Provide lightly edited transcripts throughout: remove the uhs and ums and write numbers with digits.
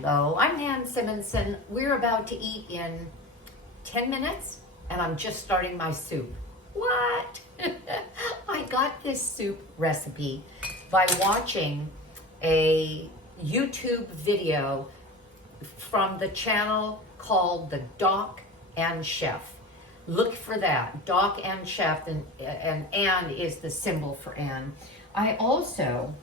Hello, I'm Nan Simonson. We're about to eat in 10 minutes and I'm just starting my soup. What? I got this soup recipe by watching a YouTube video from the channel called the Doc and Chef. Look for that, Doc and Chef, and Ann is the symbol for Ann. I also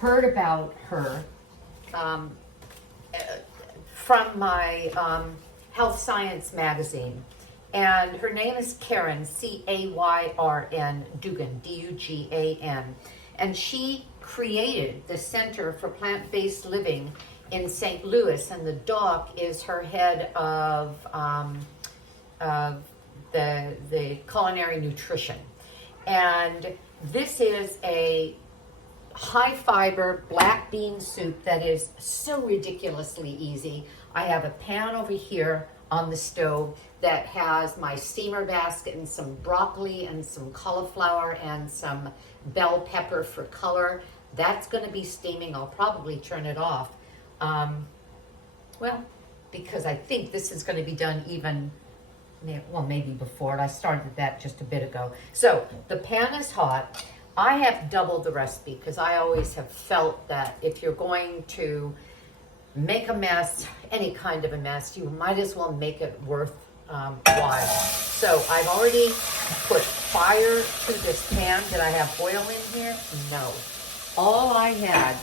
heard about her from my health science magazine, and her name is Karen, C-A-Y-R-N, Dugan, D-U-G-A-N, and she created the Center for Plant-Based Living in St. Louis, and the doc is her head of the culinary nutrition. And this is a high fiber black bean soup that is so ridiculously easy. I have a pan over here on the stove that has my steamer basket and some broccoli and some cauliflower and some bell pepper for color. That's going to be steaming. I'll probably turn it off. Well, because I think this is going to be done even, well, maybe before it. I started that just a bit ago. So the pan is hot. I have doubled the recipe because I always have felt that if you're going to make a mess, any kind of a mess, you might as well make it worth while. So I've already put fire to this pan. Did I have oil in here? No. All I had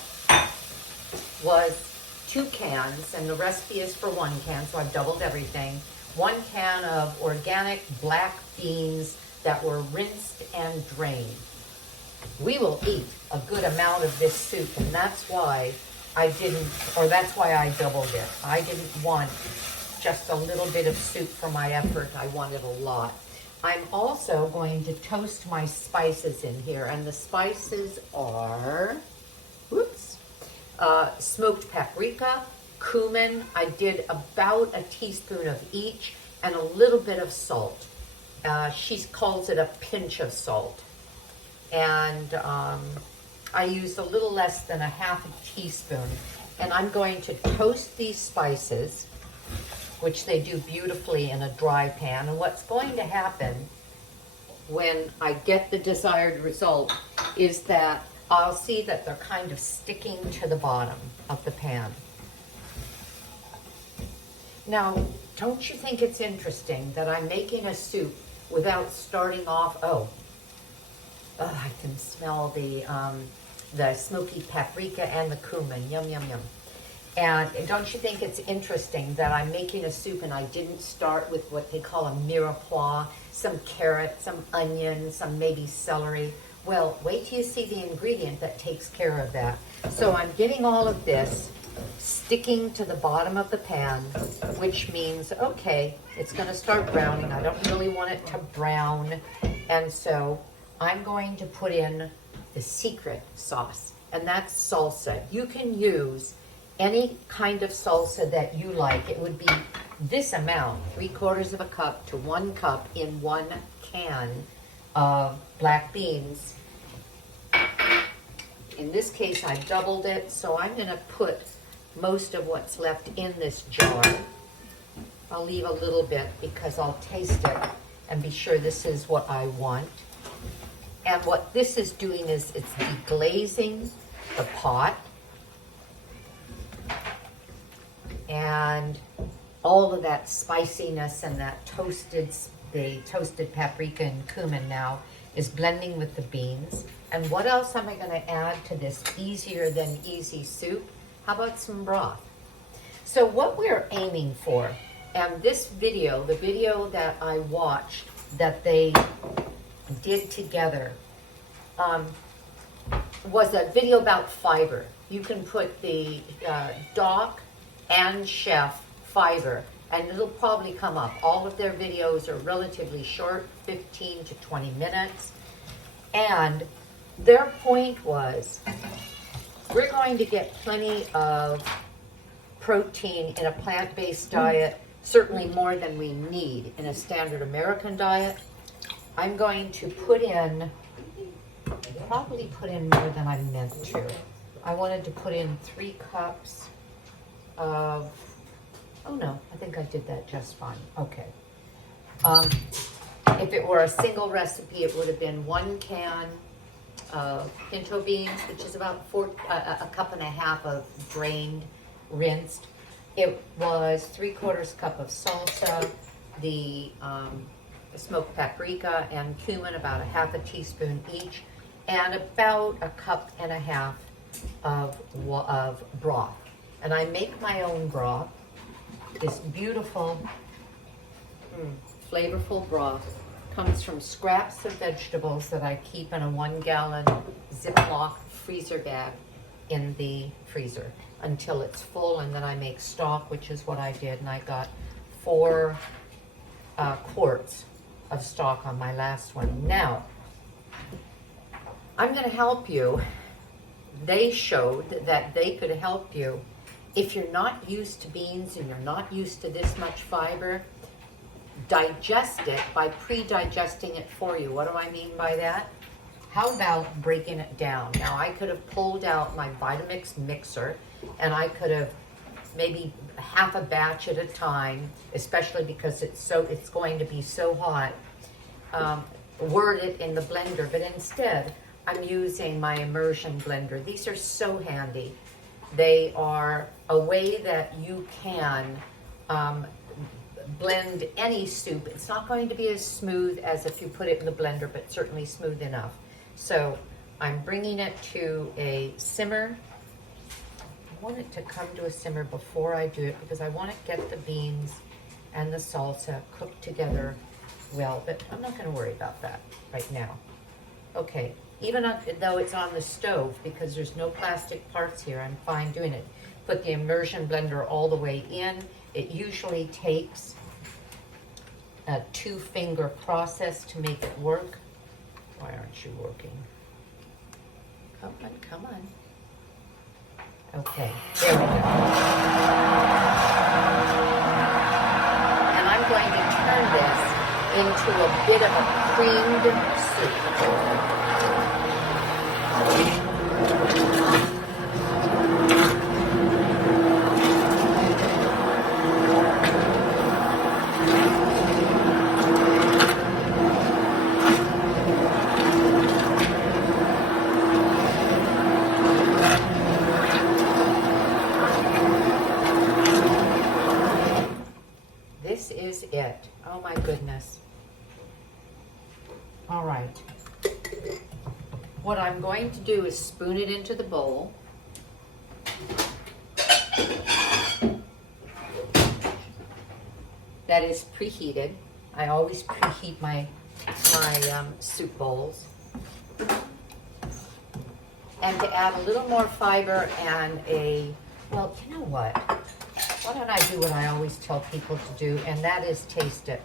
was 2 cans, and the recipe is for 1 can, so I've doubled everything. 1 can of organic black beans that were rinsed and drained. We will eat a good amount of this soup, and that's why I doubled it. I didn't want just a little bit of soup for my effort. I wanted a lot. I'm also going to toast my spices in here, and the spices are, smoked paprika, cumin. I did about a teaspoon of each, and a little bit of salt. She calls it a pinch of salt. And I used a little less than a half a teaspoon. And I'm going to toast these spices, which they do beautifully in a dry pan. And what's going to happen when I get the desired result is that I'll see that they're kind of sticking to the bottom of the pan. Now, don't you think it's interesting that I'm making a soup without starting off, I can smell the smoky paprika and the cumin. Yum, yum, yum. And don't you think it's interesting that I'm making a soup and I didn't start with what they call a mirepoix, some carrot, some onion, some maybe celery. Well, wait till you see the ingredient that takes care of that. So I'm getting all of this sticking to the bottom of the pan, which means, okay, it's going to start browning. I don't really want it to brown. And so I'm going to put in the secret sauce, and that's salsa. You can use any kind of salsa that you like. It would be this amount, 3/4 of a cup to 1 cup in 1 can of black beans. In this case, I doubled it, so I'm going to put most of what's left in this jar. I'll leave a little bit because I'll taste it and be sure this is what I want. And what this is doing is it's deglazing the pot. And all of that spiciness and that the toasted paprika and cumin now is blending with the beans. And what else am I going to add to this easier than easy soup? How about some broth? So what we're aiming for, and this video, the video that I watched that they did together, was a video about fiber. You can put the Doc and Chef fiber, and it'll probably come up. All of their videos are relatively short, 15 to 20 minutes. And their point was, we're going to get plenty of protein in a plant-based diet, certainly more than we need in a standard American diet. I'm going to probably put in more than I meant to. I wanted to put in 3 cups. of, oh no, I think I did that just fine. Okay. If it were a single recipe, it would have been 1 can of pinto beans, which is about a cup and a half of drained, rinsed. It was 3/4 cup of salsa, the smoked paprika and cumin, about a half a teaspoon each, and about a cup and a half of broth. And I make my own broth, this beautiful, flavorful broth. Comes from scraps of vegetables that I keep in a 1-gallon Ziploc freezer bag in the freezer until it's full, and then I make stock, which is what I did, and I got 4 quarts of stock on my last one. Now, I'm going to help you. They showed that they could help you if you're not used to beans and you're not used to this much fiber. Digest it by pre-digesting it for you. What do I mean by that? How about breaking it down? Now, I could have pulled out my Vitamix mixer and I could have maybe half a batch at a time, especially because it's going to be so hot, word it in the blender. But instead, I'm using my immersion blender. These are so handy. They are a way that you can blend any soup. It's not going to be as smooth as if you put it in the blender, but certainly smooth enough. So I'm bringing it to a simmer. I want it to come to a simmer before I do it because I want to get the beans and the salsa cooked together well, but I'm not going to worry about that right now. Okay, even though it's on the stove, because there's no plastic parts here, I'm fine doing it. Put the immersion blender all the way in. It usually takes a 2-finger process to make it work. Why aren't you working? Come on, come on. Okay, there we go. And I'm going to turn this into a bit of a creamed soup. This is it. Oh my goodness. All right. What I'm going to do is spoon it into the bowl. That is preheated. I always preheat my soup bowls. And to add a little more fiber and well, you know what? Why don't I do what I always tell people to do, and that is taste it.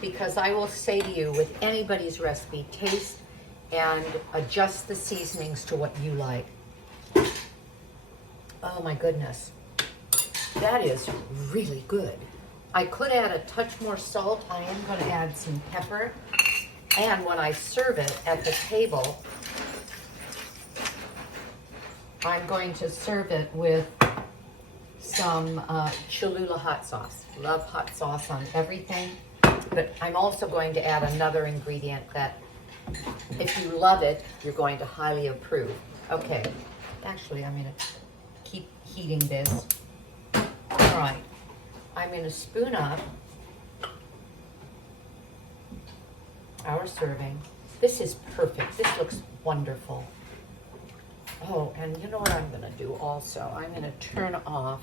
Because I will say to you, with anybody's recipe, taste and adjust the seasonings to what you like. Oh my goodness. That is really good. I could add a touch more salt. I am going to add some pepper. And when I serve it at the table, I'm going to serve it with some Cholula hot sauce. Love hot sauce on everything. But I'm also going to add another ingredient that, if you love it, you're going to highly approve. Okay. Actually, I'm going to keep heating this. All right. I'm going to spoon up our serving. This is perfect. This looks wonderful. Oh, and you know what I'm going to do also? I'm going to turn off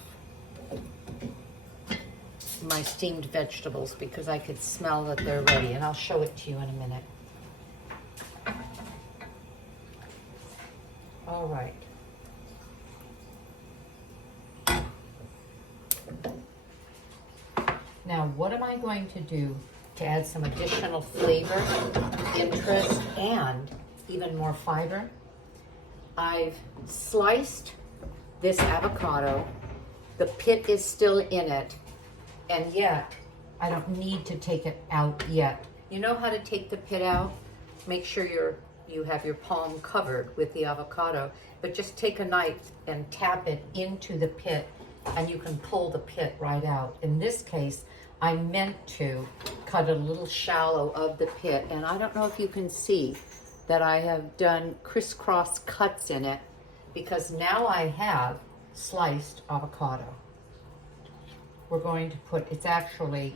my steamed vegetables because I could smell that they're ready, and I'll show it to you in a minute. All right. Now, what am I going to do to add some additional flavor, interest, and even more fiber? I've sliced this avocado. The pit is still in it, and yet I don't need to take it out yet. You know how to take the pit out? Make sure you have your palm covered with the avocado, but just take a knife and tap it into the pit, and you can pull the pit right out. In this case, I meant to cut a little shallow of the pit, and I don't know if you can see that I have done crisscross cuts in it, because now I have sliced avocado. We're going to put, it's actually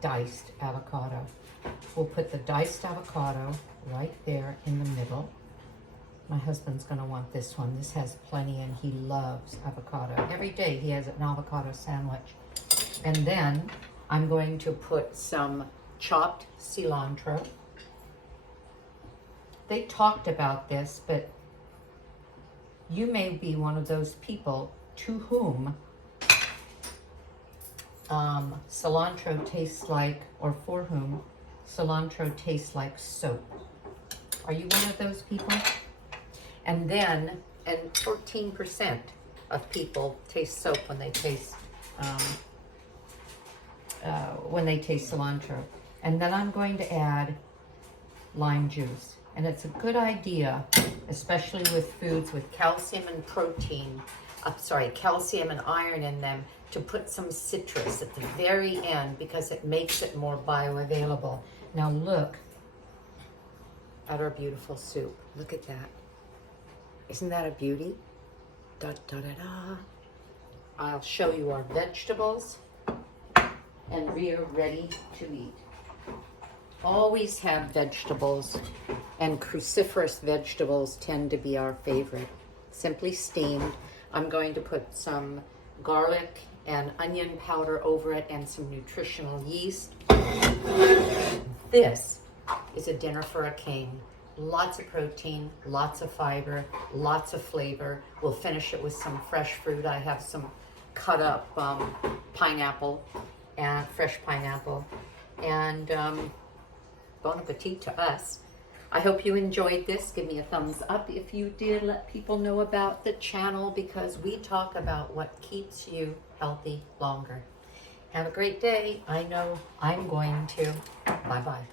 diced avocado. We'll put the diced avocado right there in the middle. My husband's gonna want this one. This has plenty and he loves avocado. Every day he has an avocado sandwich. And then I'm going to put some chopped cilantro. They talked about this, but you may be one of those people to whom cilantro tastes like, or for whom cilantro tastes like soap. Are you one of those people? And then, and 14% of people taste soap when they taste cilantro. And then I'm going to add lime juice. And it's a good idea, especially with foods with calcium and protein, calcium and iron in them, to put some citrus at the very end because it makes it more bioavailable. Now look at our beautiful soup. Look at that. Isn't that a beauty? Da, da, da, da. I'll show you our vegetables, and we're ready to eat. Always have vegetables, and cruciferous vegetables tend to be our favorite. Simply steamed. I'm going to put some garlic and onion powder over it and some nutritional yeast. This is a dinner for a king. Lots of protein, lots of fiber, lots of flavor. We'll finish it with some fresh fruit. I have some cut up pineapple, and fresh pineapple, and bon appetit to us. I hope you enjoyed this. Give me a thumbs up if you did. Let people know about the channel, because we talk about what keeps you healthy longer. Have a great day. I know I'm going to. Bye-bye.